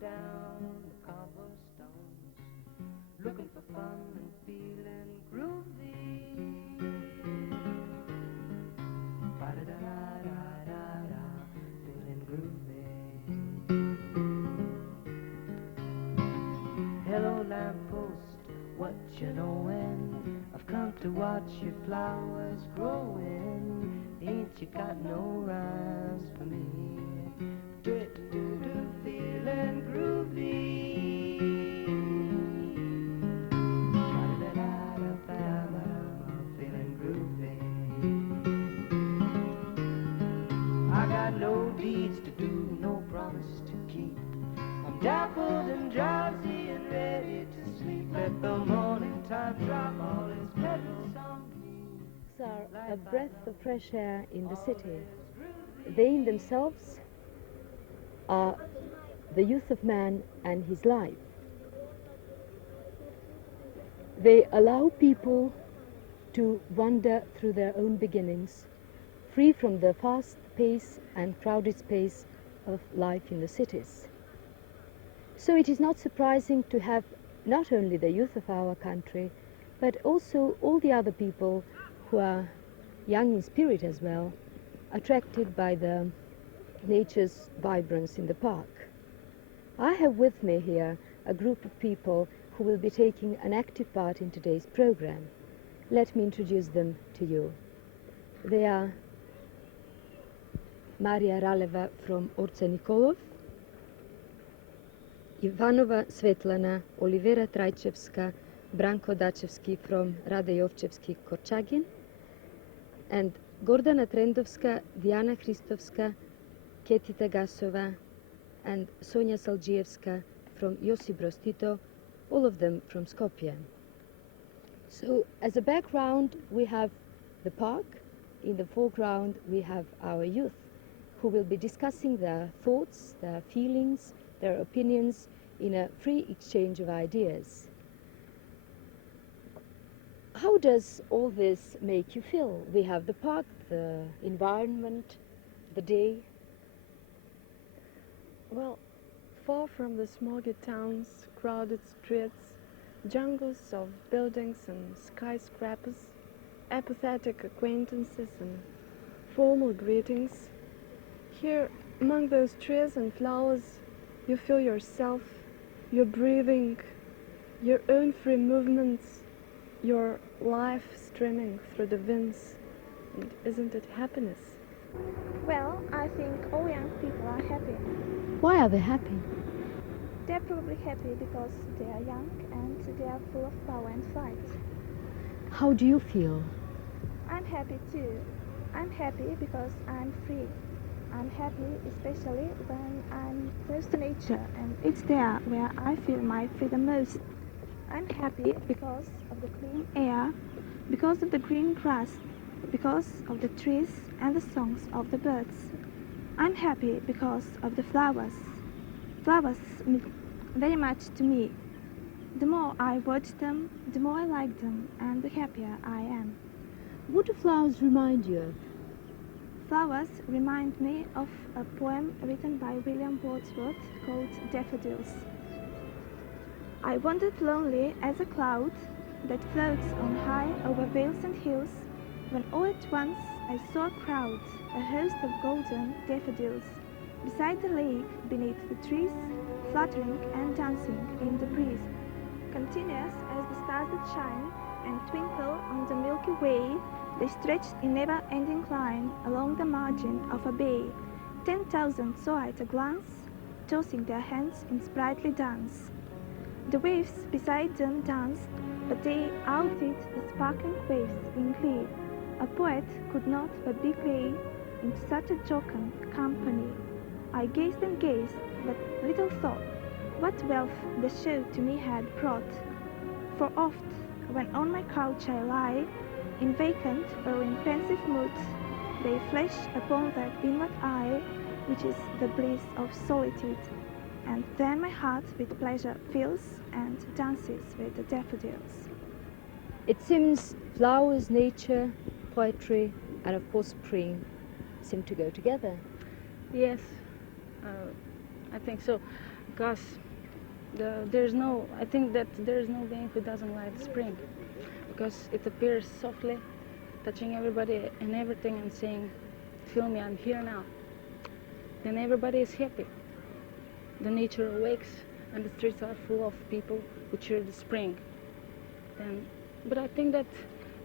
down the cobblestones, looking for fun and feeling groovy. Ba-da-da-da-da-da, feeling groovy. Hello lamppost, what you knowin'? I've come to watch your flowers growing. Ain't you got no rhymes for me? Do-do-do-do, feeling groovy. Ba-da-da-da-da-da, feeling groovy. I got no deeds to do, no promise to keep. I'm dappled and drowsy and ready to sleep. Let the morning time drop all its petals on me. Are a breath of fresh air in the city. They in themselves are the youth of man and his life. They allow people to wander through their own beginnings, free from the fast pace and crowded space of life in the cities. So it is not surprising to have not only the youth of our country, but also all the other people who are young in spirit as well, attracted by the nature's vibrance in the park. I have with me here a group of people who will be taking an active part in today's program. Let me introduce them to you. They are Maria Raleva from Orce Nikolov, Ivanova Svetlana, Olivera Trajčevska, Branko Dačevski from Rade Jovčevski Korčagin, and Gordana Trendovska, Diana Hristovska, Ketita Gasova, and Sonia Salđijevska from Josip Broz Tito, all of them from Skopje. So as a background, we have the park. In the foreground, we have our youth who will be discussing their thoughts, their feelings, their opinions in a free exchange of ideas. How does all this make you feel? We have the park, the environment, the day. Well, far from the smoggy towns, crowded streets, jungles of buildings and skyscrapers, apathetic acquaintances and formal greetings, here among those trees and flowers, you feel yourself, your breathing, your own free movements, your life streaming through the winds. And isn't it happiness? Well, I think all young people are happy. Why are they happy? They're probably happy because they are young and they are full of power and fight. How do you feel? I'm happy too. I'm happy because I'm free. I'm happy especially when I'm close to nature and it's there where I feel my freedom most. I'm happy because of the clean air, because of the green grass, because of the trees and the songs of the birds. I'm happy because of the flowers. Flowers mean very much to me. The more I watch them, the more I like them and the happier I am. What do flowers remind you of? Flowers remind me of a poem written by William Wordsworth called Daffodils. I wandered lonely as a cloud that floats on high over vales and hills, when all at once I saw a crowd, a host of golden daffodils, beside the lake, beneath the trees, fluttering and dancing in the breeze. Continuous as the stars that shine and twinkle on the Milky Way, they stretched in never-ending line along the margin of a bay. 10,000 saw at a glance, tossing their hands in sprightly dance. The waves beside them danced, but they outdid the sparkling waves in glee. A poet could not but be gay in such a jocund company. I gazed and gazed, but little thought what wealth the show to me had brought. For oft, when on my couch I lie, in vacant or in pensive mood, they flash upon that inward eye, which is the bliss of solitude. And then my heart with pleasure fills and dances with the daffodils. It seems flowers, nature, poetry, and of course spring seem to go together. Yes, I think so. because there's no, I think that there's no being who doesn't like spring, because it appears softly, touching everybody and everything and saying, feel me, I'm here now. Then everybody is happy. The nature awakes and the streets are full of people who cheer the spring. And, but I think that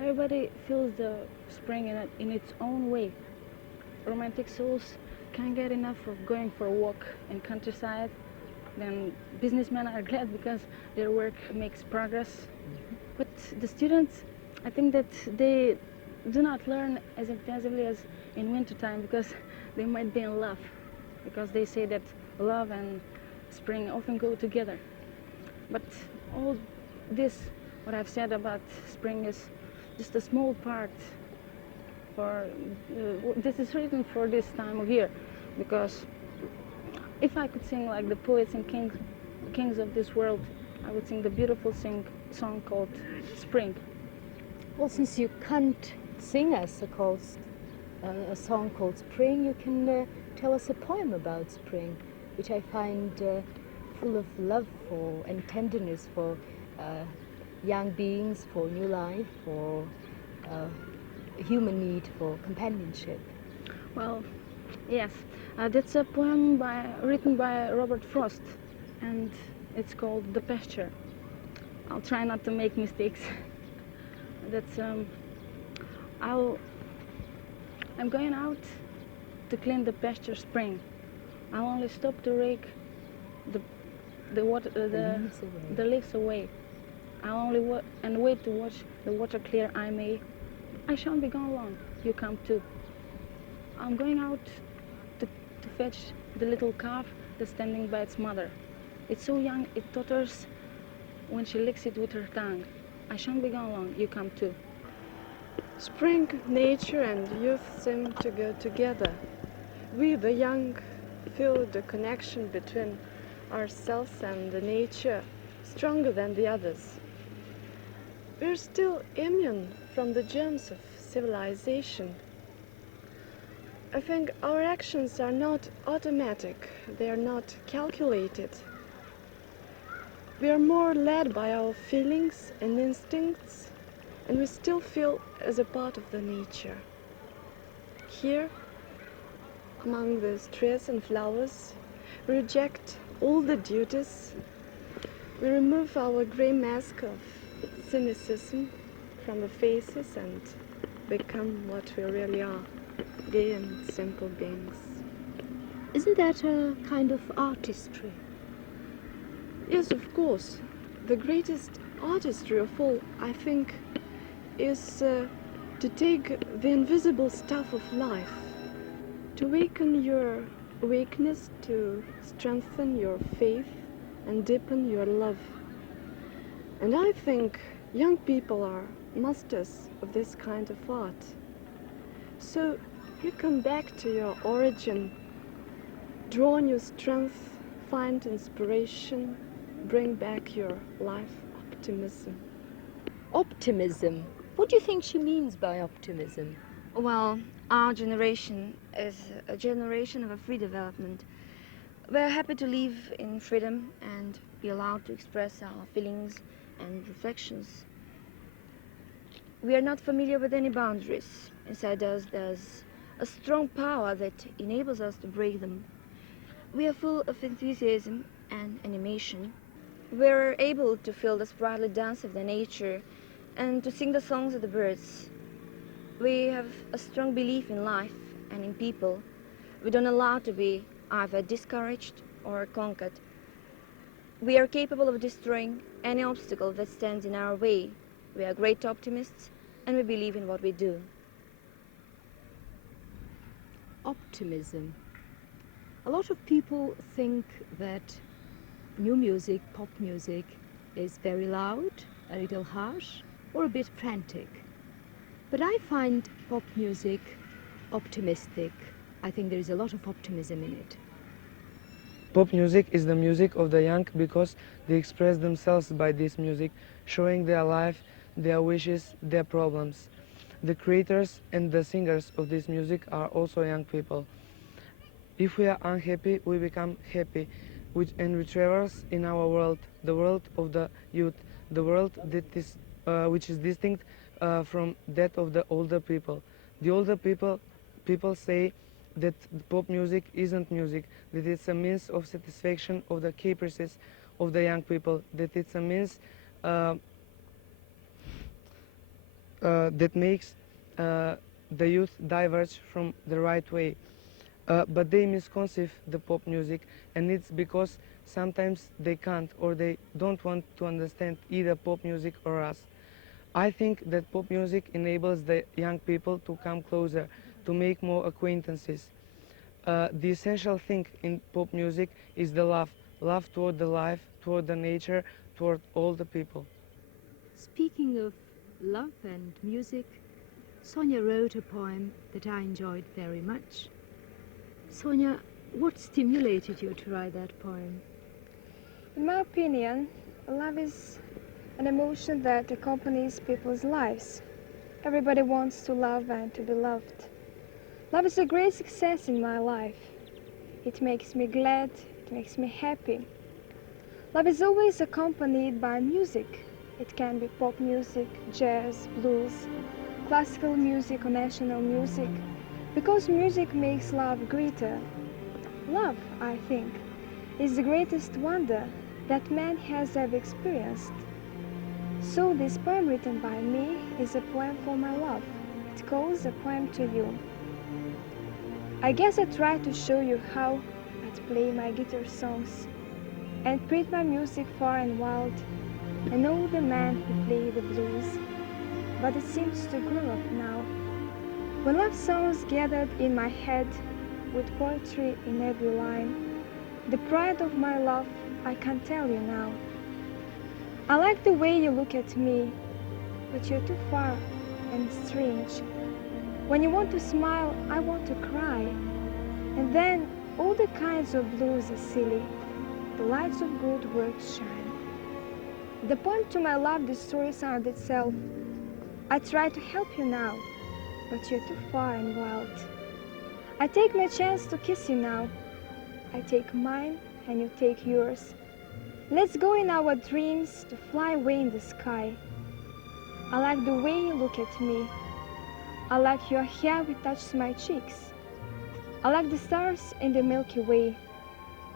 everybody feels the spring in its own way. Romantic souls can't get enough of going for a walk in countryside. Then businessmen are glad because their work makes progress. But the students, I think that they do not learn as intensively as in wintertime because they might be in love, because they say that love and spring often go together. But all this, what I've said about spring, is just a small part for, this is written for this time of year, because if I could sing like the poets and kings of this world, I would sing the beautiful song called Spring. Well, since you can't sing us a song called Spring, you can tell us a poem about spring, which I find full of love for and tenderness for young beings, for new life, for human need for companionship. Well, yes, that's a poem written by Robert Frost, and it's called The Pasture. I'll try not to make mistakes. That's I'm going out to clean the pasture spring. I'll only stop to rake the leaves away. I'll only wait to watch the water clear I may. I shan't be gone long, you come too. I'm going out to fetch the little calf that's standing by its mother. It's so young it totters when she licks it with her tongue. I shan't be gone long, you come too. Spring, nature and youth seem to go together. We, the young, feel the connection between ourselves and the nature stronger than the others. We're still immune from the germs of civilization. I think our actions are not automatic, they are not calculated. We are more led by our feelings and instincts, and we still feel as a part of the nature. Here, among the trees and flowers, we reject all the duties. We remove our grey mask of cynicism from the faces and become what we really are, gay and simple beings. Isn't that a kind of artistry? Yes, of course. The greatest artistry of all, I think, is to take the invisible stuff of life, to awaken your awakeness, to strengthen your faith and deepen your love. And I think young people are masters of this kind of art. So you come back to your origin, draw on your strength, find inspiration, bring back your life optimism. Optimism. What do you think she means by optimism? Well, our generation is a generation of a free development. We're happy to live in freedom and be allowed to express our feelings and reflections. We are not familiar with any boundaries. Inside us there's a strong power that enables us to break them. We are full of enthusiasm and animation. We're able to feel the sprightly dance of the nature and to sing the songs of the birds. We have a strong belief in life and in people. We don't allow to be either discouraged or conquered. We are capable of destroying any obstacle that stands in our way. We are great optimists and we believe in what we do. Optimism. A lot of people think that new music, pop music, is very loud, a little harsh, or a bit frantic. But I find pop music optimistic. I think there is a lot of optimism in it. Pop music is the music of the young because they express themselves by this music, showing their life, their wishes, their problems. The creators and the singers of this music are also young people. If we are unhappy, we become happy. which travels in our world, the world of the youth, the world that is which is distinct from that of the older people. The older people say that pop music isn't music, that it's a means of satisfaction of the caprices of the young people, that it's a means that makes the youth diverge from the right way. But they misconceive the pop music, and it's because sometimes they can't or they don't want to understand either pop music or us. I think that pop music enables the young people to come closer, to make more acquaintances. The essential thing in pop music is the love toward the life, toward the nature, toward all the people. Speaking of love and music, Sonia wrote a poem that I enjoyed very much. Sonia, what stimulated you to write that poem? In my opinion, love is an emotion that accompanies people's lives. Everybody wants to love and to be loved. Love is a great success in my life. It makes me glad, it makes me happy. Love is always accompanied by music. It can be pop music, jazz, blues, classical music or national music, because music makes love greater. Love, I think, is the greatest wonder that man has ever experienced. So this poem written by me is a poem for my love. It calls a poem to you. I guess I try to show you how I'd play my guitar songs and print my music far and wild, and know the man who played the blues. But it seems to grow up now. When love songs gathered in my head with poetry in every line, the pride of my love I can't tell you now. I like the way you look at me, but you're too far and strange. When you want to smile, I want to cry. And then all the kinds of blues are silly. The lights of good words shine. The poem to my love, the story sound itself. I try to help you now, but you're too far and wild. I take my chance to kiss you now. I take mine and you take yours. Let's go in our dreams to fly away in the sky. I like the way you look at me. I like your hair which touches my cheeks. I like the stars in the Milky Way.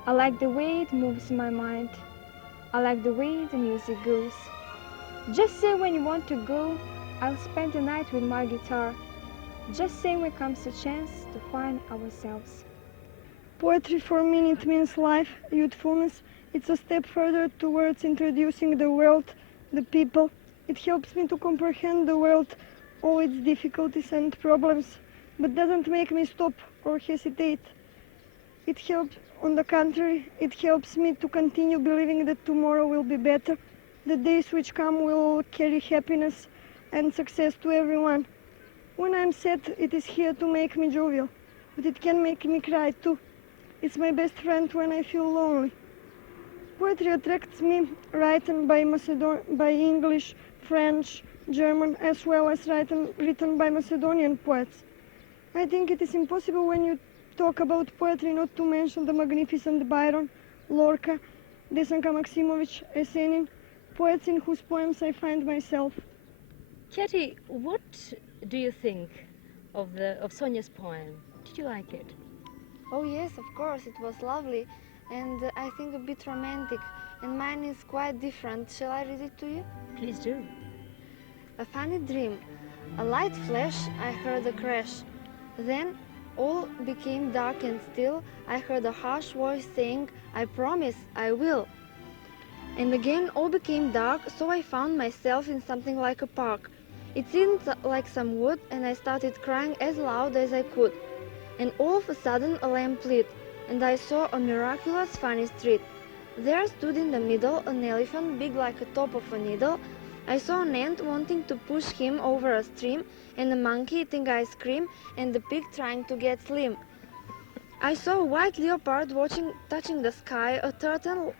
I like the way it moves my mind. I like the way the music goes. Just say when you want to go, I'll spend the night with my guitar. Just say when comes a chance to find ourselves. Poetry for me, it means life, youthfulness. It's a step further towards introducing the world, the people. It helps me to comprehend the world, all its difficulties and problems, but doesn't make me stop or hesitate. It helps, on the contrary, it helps me to continue believing that tomorrow will be better. The days which come will carry happiness and success to everyone. When I'm sad, it is here to make me jovial, but it can make me cry too. It's my best friend when I feel lonely. Poetry attracts me, written by English, French, German, as well as written by Macedonian poets. I think it is impossible when you talk about poetry not to mention the magnificent Byron, Lorca, Desanka Maksimovic, Esenin, poets in whose poems I find myself. Katie, what do you think of Sonia's poem? Did you like it? Oh yes, of course, it was lovely, and I think a bit romantic, and mine is quite different. Shall I read it to you? Please do. A funny dream. A light flash, I heard a crash. Then all became dark and still. I heard a harsh voice saying, I promise, I will. And again all became dark, so I found myself in something like a park. It seemed like some wood, and I started crying as loud as I could. And all of a sudden a lamp lit, and I saw a miraculous funny street. There stood in the middle an elephant big like the top of a needle. I saw an ant wanting to push him over a stream, and a monkey eating ice cream, and the pig trying to get slim. I saw a white leopard touching the sky, a turtle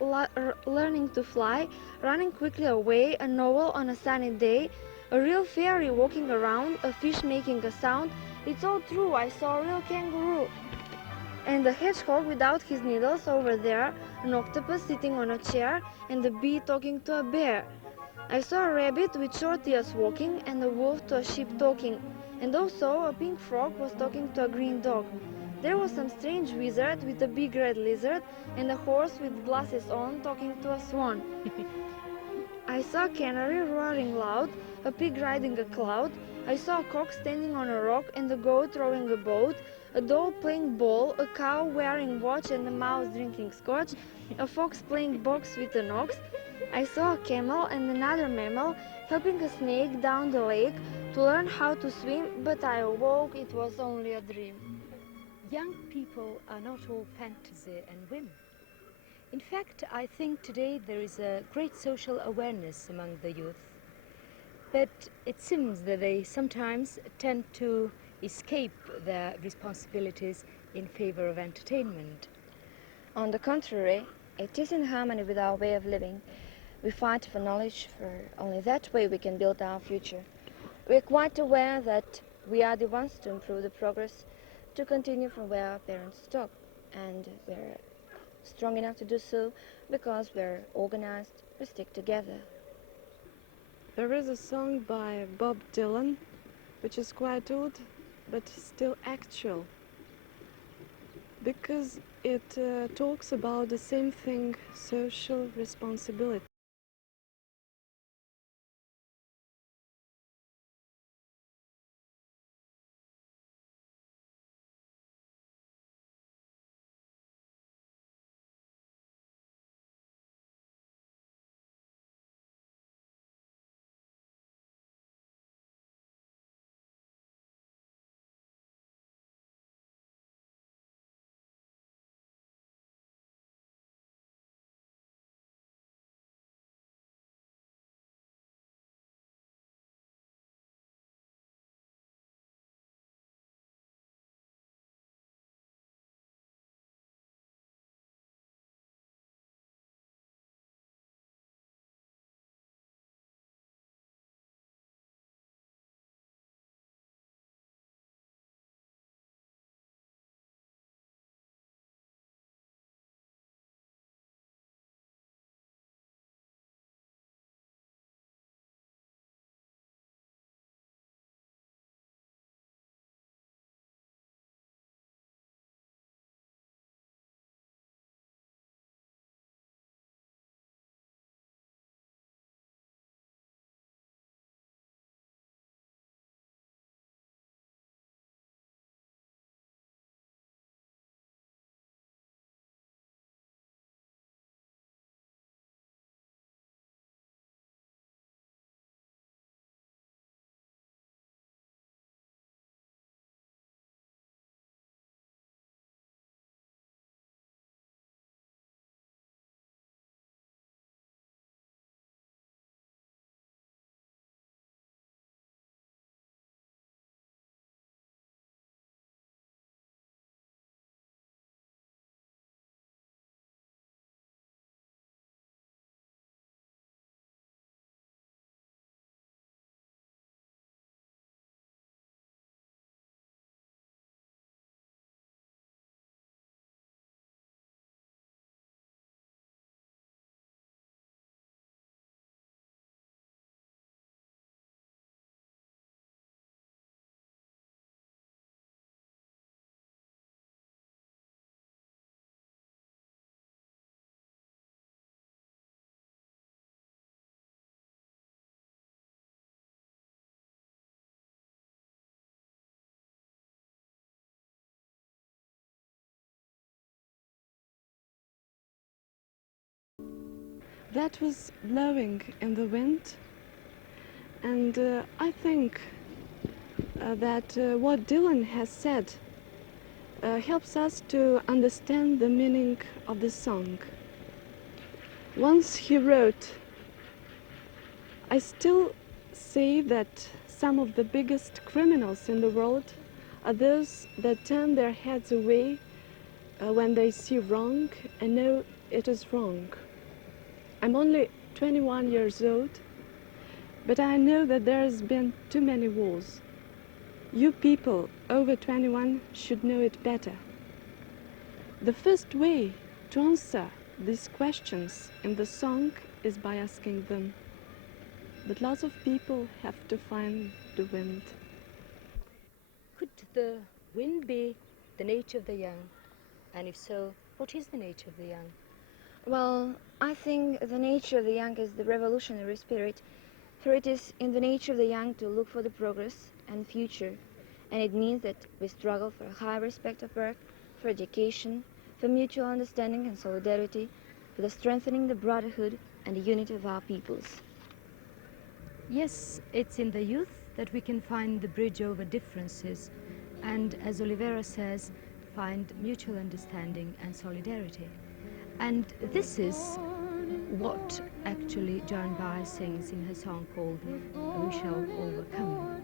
learning to fly, running quickly away, a novel on a sunny day, a real fairy walking around, a fish making a sound. It's all true, I saw a real kangaroo. And the hedgehog without his needles over there, an octopus sitting on a chair, and a bee talking to a bear. I saw a rabbit with short ears walking, and a wolf to a sheep talking, and also a pink frog was talking to a green dog. There was some strange wizard with a big red lizard, and a horse with glasses on talking to a swan. I saw a canary roaring loud, a pig riding a cloud. I saw a cock standing on a rock, and a goat rowing a boat, a doll playing ball, a cow wearing watch, and a mouse drinking scotch, a fox playing box with an ox. I saw a camel and another mammal helping a snake down the lake to learn how to swim, but I awoke, it was only a dream. Young people are not all fantasy and whim. In fact, I think today there is a great social awareness among the youth, but it seems that they sometimes tend to escape their responsibilities in favor of entertainment. On the contrary, it is in harmony with our way of living. We fight for knowledge, for only that way we can build our future. We are quite aware that we are the ones to improve the progress, to continue from where our parents stopped, and we're strong enough to do so because we're organized, we stick together. There is a song by Bob Dylan, which is quite old, but still actual, because it talks about the same thing, social responsibility. That was Blowing in the Wind, and I think that what Dylan has said helps us to understand the meaning of the song. Once he wrote, "I still say that some of the biggest criminals in the world are those that turn their heads away when they see wrong and know it is wrong. I'm only 21 years old, but I know that there's been too many wars. You people over 21 should know it better. The first way to answer these questions in the song is by asking them. But lots of people have to find the wind. Could the wind be the nature of the young? And if so, what is the nature of the young? Well, I think the nature of the young is the revolutionary spirit, for it is in the nature of the young to look for the progress and future, and it means that we struggle for a high respect of work, for education, for mutual understanding and solidarity, for the strengthening the brotherhood and the unity of our peoples. Yes, it's in the youth that we can find the bridge over differences and, as Oliveira says, find mutual understanding and solidarity. And this is what actually Joan Baez sings in her song called We Shall Overcome.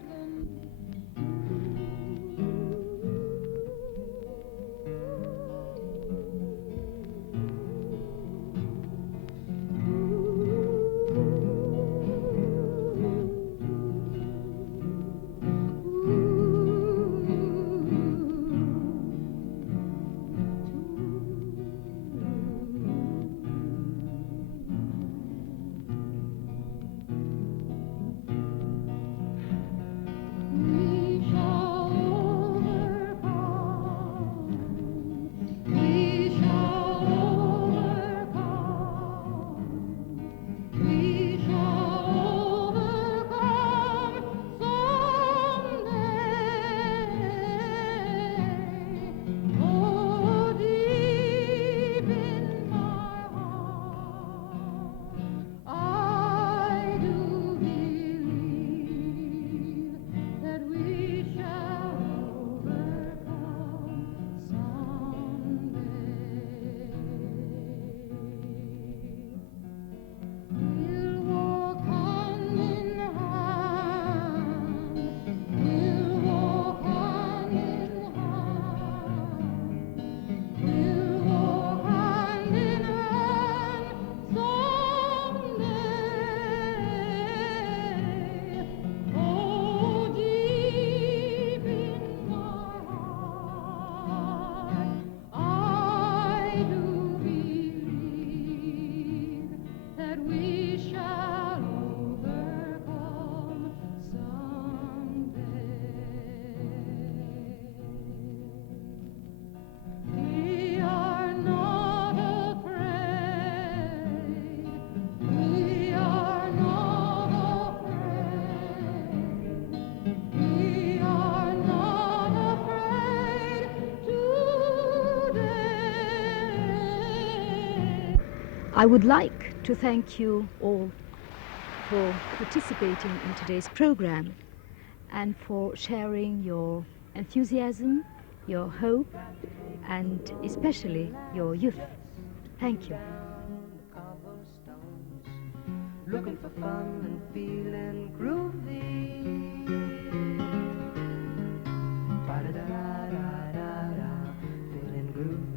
I would like to thank you all for participating in today's program and for sharing your enthusiasm, your hope, and especially your youth. Thank you. Looking for fun and feeling groovy. Ba-da-da-da-da-da, feeling groovy.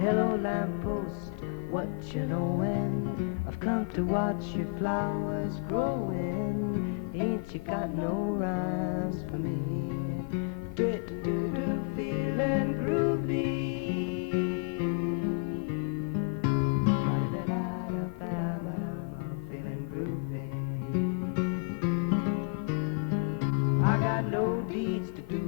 Hello lamppost, what you knowin'? I've come to watch your flowers growing. Ain't you got no rhymes for me? Do-do-do-do, feeling groovy. I got no deeds to do,